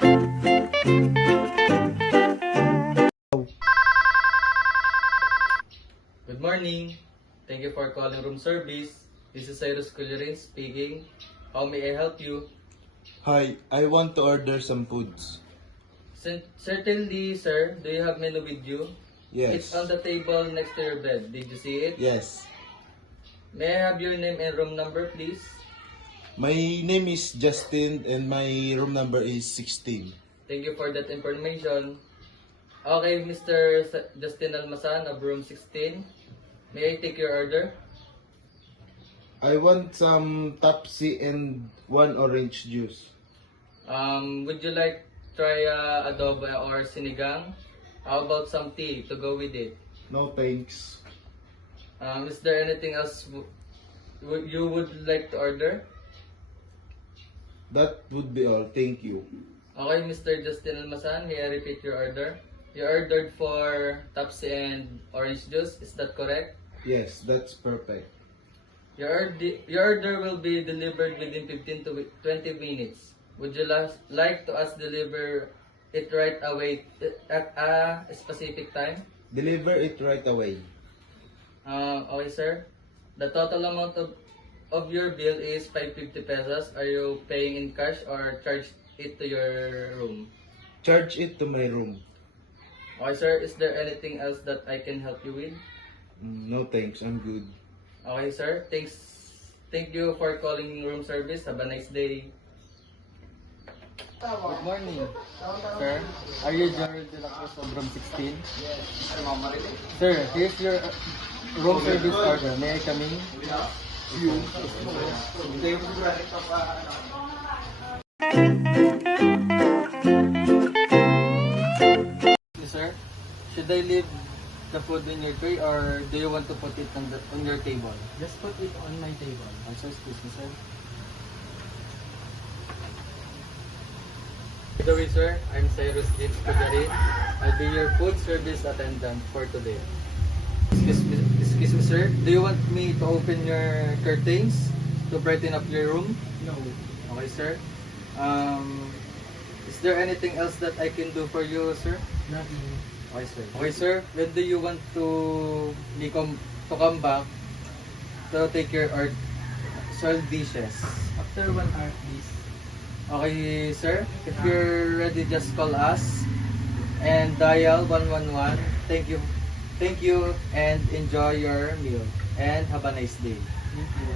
Good morning. Thank you for calling room service. This is Cyrus Culirin speaking. How may I help you? Hi, I want to order some foods. Certainly, sir. Do you have menu with you? It's Yes. on the table next to your bed. Did you see it? Yes. May I have your name and room number, please? My name is Justin and my room number is 16. Thank you for that information. Okay, Mr. Justin Almasan of room 16. May I take your order? I want some Tapsi and one orange juice. Would you like try adobo or sinigang? How about some tea to go with it? No thanks. Is there anything else you would like to order? That would be all. Thank you. Okay, Mr. Justin Almasan, may I repeat your order? You ordered for Tapsi and orange juice, is that correct? Yes, that's perfect. Your order will be delivered within 15 to 20 minutes. Would you like to us deliver it right away at a specific time? Deliver it right away. Okay, sir. The total amount of your bill is 550 pesos. Are you paying in cash or charge it to your room? Charge it to my room. Okay, sir. Is there anything else that I can help you with? No thanks, I'm good. Okay, sir. Thank you for calling room service. Have a nice day. Good morning, sir. Are you Gerald de la Cruz of room 16? Yes. Sir, here's your room service order. May I come in? Sir, should I leave the food in your tray or do you want to put it on your table? Just put it on my table. Also, excuse me, sir. By the way, sir, I'm Cyrus James Culirin. I'll be your food service attendant for today. Excuse me, sir. Do you want me to open your curtains to brighten up your room? No. Okay, sir. Is there anything else that I can do for you, sir? Nothing. Okay, sir. Okay, sir. When do you want to come back to take your soiled dishes? After 1 hour, please. Okay, sir. If you're ready, just call us and dial 111. Thank you. Thank you and enjoy your meal and have a nice day. Thank you.